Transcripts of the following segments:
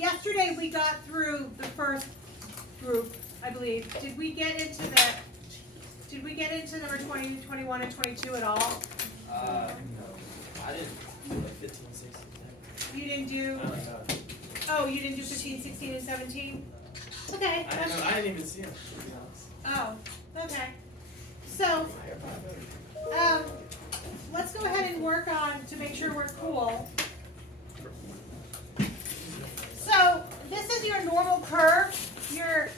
yesterday we got through the first group, I believe. Did we get into number 20, 21, and 22 at all? No. I didn't do like 15, 16. You didn't do, oh, you didn't do 15, 16, and 17? Okay. I didn't even see them, to be honest. Oh, okay. So, let's go ahead and work on to make sure we're cool. So, this is your normal curve. Your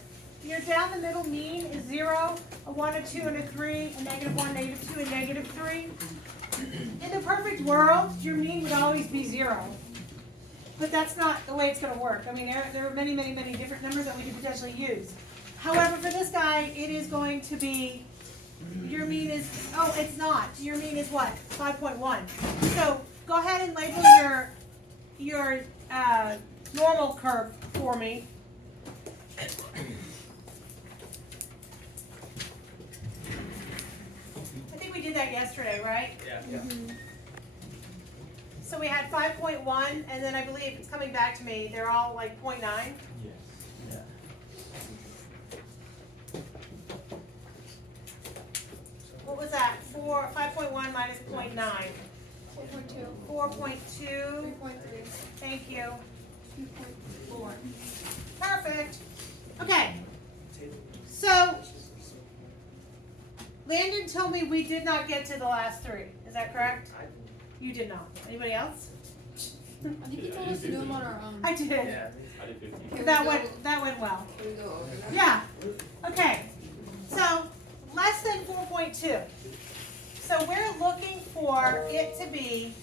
down the middle mean is 0, a 1, a 2, and a 3, a -1, -2, and -3. In the perfect world, your mean would always be 0. But that's not the way it's going to work. I mean, there are many, many, many different numbers that we could potentially use. However, for this guy, it is going to be, your mean is, oh, it's not. Your mean is what? 5.1. So go ahead and label your normal curve for me. I think we did that yesterday, right? Yeah. So we had 5.1, and then I believe it's coming back to me. They're all like 0.9. Yes. Yeah. What was that? 5.1 minus 0.9. 4.2. 4.2. 3.3. Thank you. 2.4. Perfect. Okay. So Landon told me we did not get to the last 3. Is that correct? You did not. Anybody else? I think you told us to do them on our own. I did. Yeah. I did 15. Can we That go- went well. Can we go over that? Yeah. Okay. So less than 4.2. So we're looking for it to be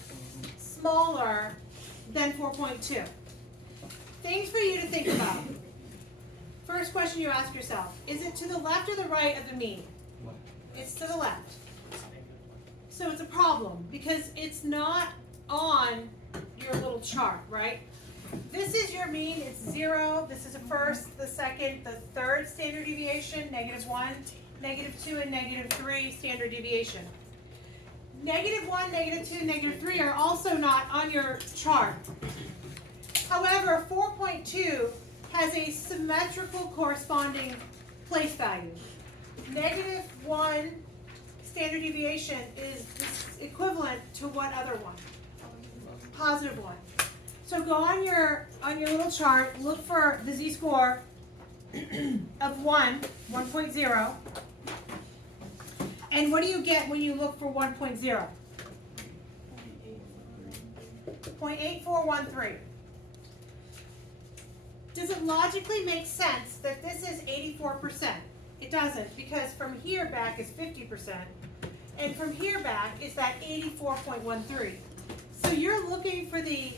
smaller than 4.2. Things for you to think about. First question you ask yourself, is it to the left or the right of the mean? It's to the left. So it's a problem because it's not on your little chart, right? This is your mean, it's 0. This is the first, the second, the third standard deviation, -1, -2, and -3 standard deviation. -1, -2, -3 are also not on your chart. However, 4.2 has a symmetrical corresponding place value. -1 standard deviation is equivalent to what other one? +1. So go on your little chart, look for the z-score of 1.0. And what do you get when you look for 1.0? 0.8413. Does it logically make sense that this is 84%? It doesn't, because from here back is 50%, and from here back is that 84.13. So you're looking for the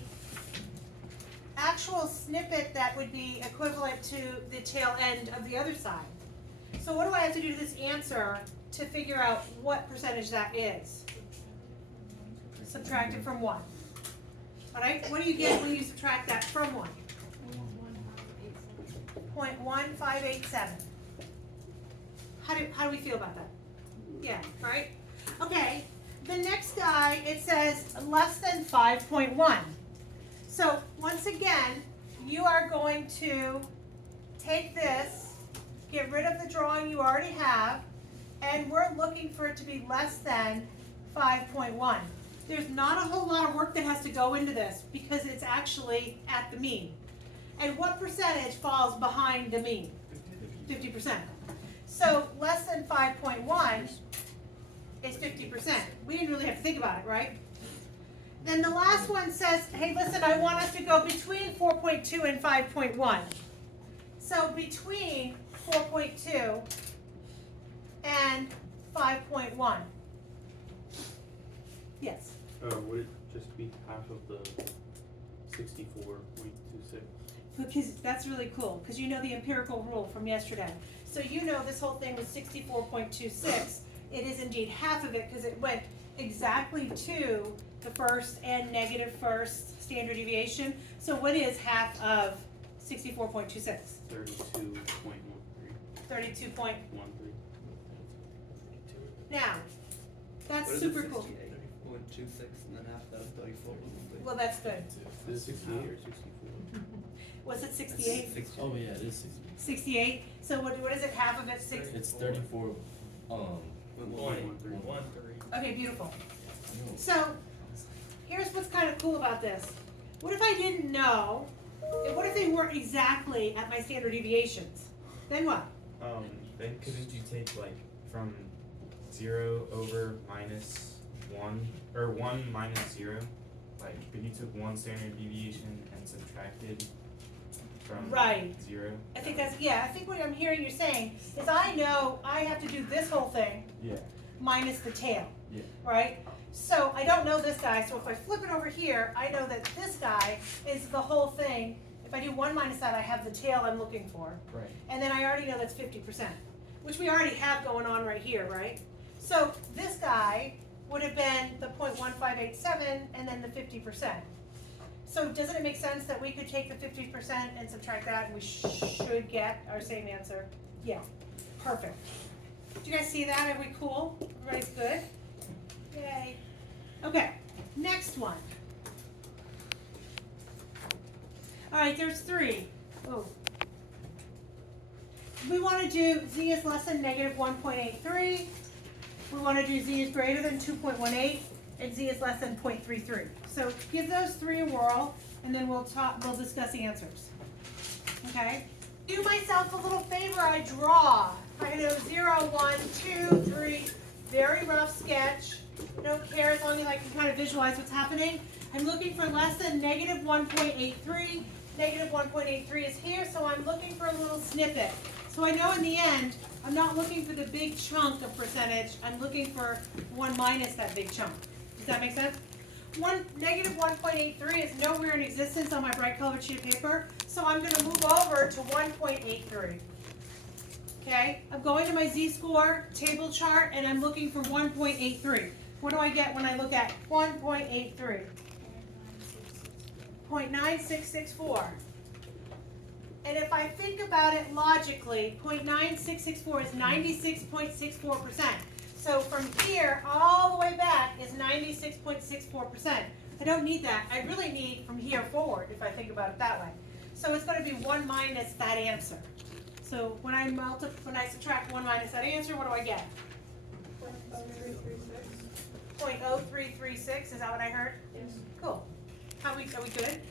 actual snippet that would be equivalent to the tail end of the other side. So what do I have to do to this answer to figure out what percentage that is? Subtract it from 1. All right, what do you get when you subtract that from 1? 0.1587. How do we feel about that? Yeah, right? Okay, the next guy, it says less than 5.1. So once again, you are going to take this, get rid of the drawing you already have, and we're looking for it to be less than 5.1. There's not a whole lot of work that has to go into this because it's actually at the mean. And what percentage falls behind the mean? 50%. So less than 5.1 is 50%. We didn't really have to think about it, right? Then the last one says, hey, listen, I want us to go between 4.2 and 5.1. So between 4.2 and 5.1. Yes? Would it just be half of the 64.26? Because that's really cool, because you know the empirical rule from yesterday. So you know this whole thing was 64.26. It is indeed half of it because it went exactly to the first and negative first standard deviation. So what is half of 64.26? 32.13. 32 point. 13. Now, that's super cool. 68.26 and then half that is 34. Well, that's good. Is it 68 or 64? Was it 68? Oh, yeah, it is 68? So what is it, half of it, 6? It's 34, Okay, beautiful. So, here's what's kind of cool about this. What if I didn't know, what if they weren't exactly at my standard deviations? Then what? Then couldn't you take like from 0 over minus 1, or 1 minus 0? Like if you took one standard deviation and subtracted from Right. 0? I think that's, yeah, I think what I'm hearing you saying is I know I have to do this whole thing Yeah, minus the tail, yeah. right? So I don't know this guy, so if I flip it over here, I know that this guy is the whole thing. If I do 1 minus that, I have the tail I'm looking for. Right. And then I already know that's 50%, which we already have going on right here, right? So this guy would have been the 0.1587 and then the 50%. So doesn't it make sense that we could take the 50% and subtract that and we should get our same answer? Yeah, perfect. Do you guys see that? Are we cool? Everybody's good? Yay. Okay, next one. All right, there's 3. Oh. We want to do z is less than negative 1.83. We want to do z is greater than 2.18, and z is less than 0.33. So give those 3 a whirl, and then we'll discuss the answers. Okay? Do myself a little favor, I draw. I know 0, 1, 2, 3, very rough sketch. Don't care as long as I can kind of visualize what's happening. I'm looking for less than negative 1.83. Negative 1.83 is here, so I'm looking for a little snippet. So I know in the end, I'm not looking for the big chunk of percentage, I'm looking for 1 minus that big chunk. Does that make sense? Negative 1.83 is nowhere in existence on my bright colored sheet of paper, so I'm going to move over to 1.83. Okay, I'm going to my z-score table chart and I'm looking for 1.83. What do I get when I look at 1.83? 0.9664. And if I think about it logically, 0.9664 is 96.64%. So from here all the way back is 96.64%. I don't need that. I really need from here forward if I think about it that way. So it's going to be 1 minus that answer. So when I subtract 1 minus that answer, what do I get? 0.0336. Is that what I heard? Yes. Cool. Are we good?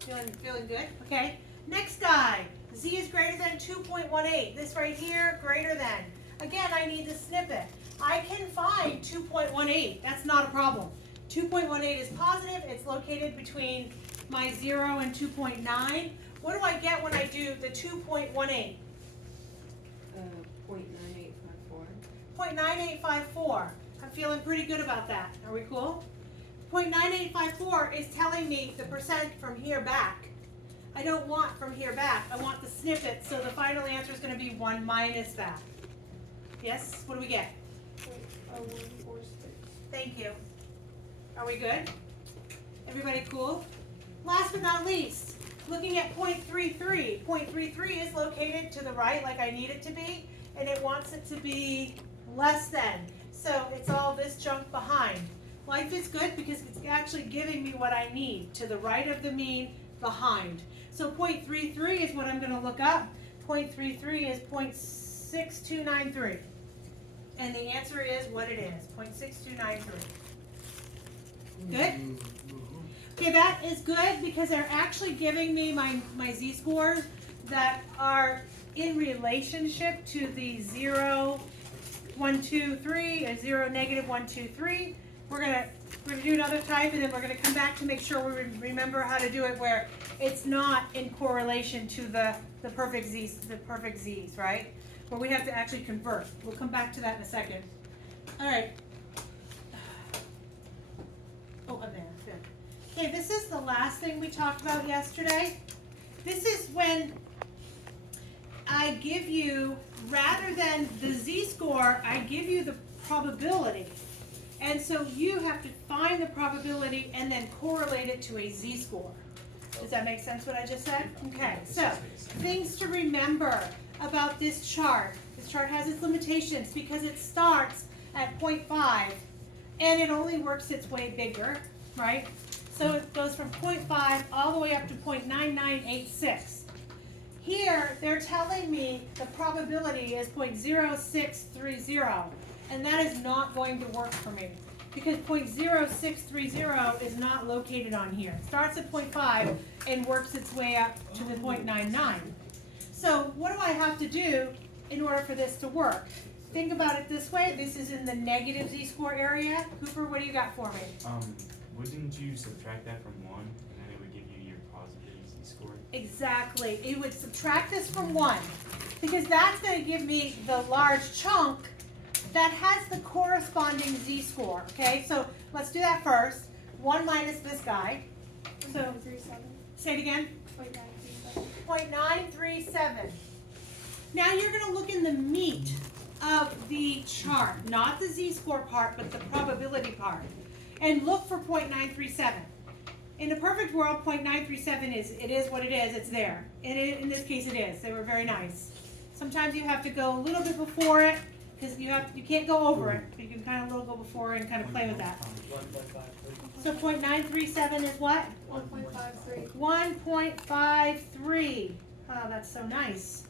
Feeling good? Okay. Next guy. Z is greater than 2.18. This right here, greater than. Again, I need the snippet. I can find 2.18. That's not a problem. 2.18 is positive. It's located between my 0 and 2.9. What do I get when I do the 2.18? 0.9854. 0.9854. I'm feeling pretty good about that. Are we cool? 0.9854 is telling me the percent from here back. I don't want from here back. I want the snippet, so the final answer is going to be 1 minus that. Yes? What do we get? 0.0146. Thank you. Are we good? Everybody cool? Last but not least, looking at 0.33. 0.33 is located to the right like I need it to be, and it wants it to be less than. So it's all this chunk behind. Life is good because it's actually giving me what I need. To the right of the mean, behind. So 0.33 is what I'm going to look up. 0.33 is 0.6293. And the answer is what it is, 0.6293. Good? Okay, that is good because they're actually giving me my z-scores that are in relationship to the 0, 1, 2, 3, and 0, negative 1, 2, 3. We're gonna do another type, and then we're gonna come back to make sure we remember how to do it where it's not in correlation to the perfect z's, right? Where we have to actually convert. We'll come back to that in a second. All right. Oh, I'm there. Good. Okay, this is the last thing we talked about yesterday. This is when I give you, rather than the z-score, I give you the probability. And so you have to find the probability and then correlate it to a z-score. Does that make sense what I just said? Okay, so things to remember about this chart. This chart has its limitations because it starts at 0.5 and it only works its way bigger, right? So So it goes from 0.5 all the way up to 0.9986. Here, they're telling me the probability is 0.0630, and that is not going to work for me, because 0.0630 is not located on here. It starts at 0.5 and works its way up to the 0.99. So what do I have to do in order for this to work? Think about it this way, this is in the negative z-score area. Cooper, what do you got for me? Wouldn't you subtract that from 1, and then it would give you your positive z-score? Exactly, it would subtract this from 1, because that's gonna give me the large chunk that has the corresponding z-score, okay? So let's do that first. 1 minus this guy. So, 0.937. say it again. 0.937. 0.937. Now you're gonna look in the meat of the chart, not the z-score part, but the probability part, and look for 0.937. In a perfect world, 0.937 it is what it is, it's there. And in this case it is, they were very nice. Sometimes you have to go a little bit before it, because you can't go over it, but you can kind of go before and kind of play with that. 1.53. So 0.937 is what? 1.53. 1.53. Oh, that's so nice.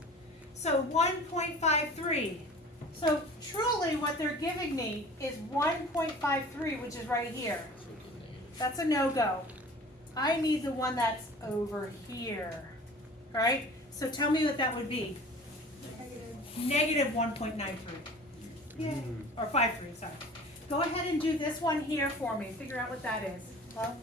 So 1.53. So truly what they're giving me is 1.53, which is right here. That's a no-go. I need the one that's over here, right? So tell me what that would be. Negative. Negative 1.93. Or 53, sorry. Go ahead and do this one here for me. Figure out what that is. Well,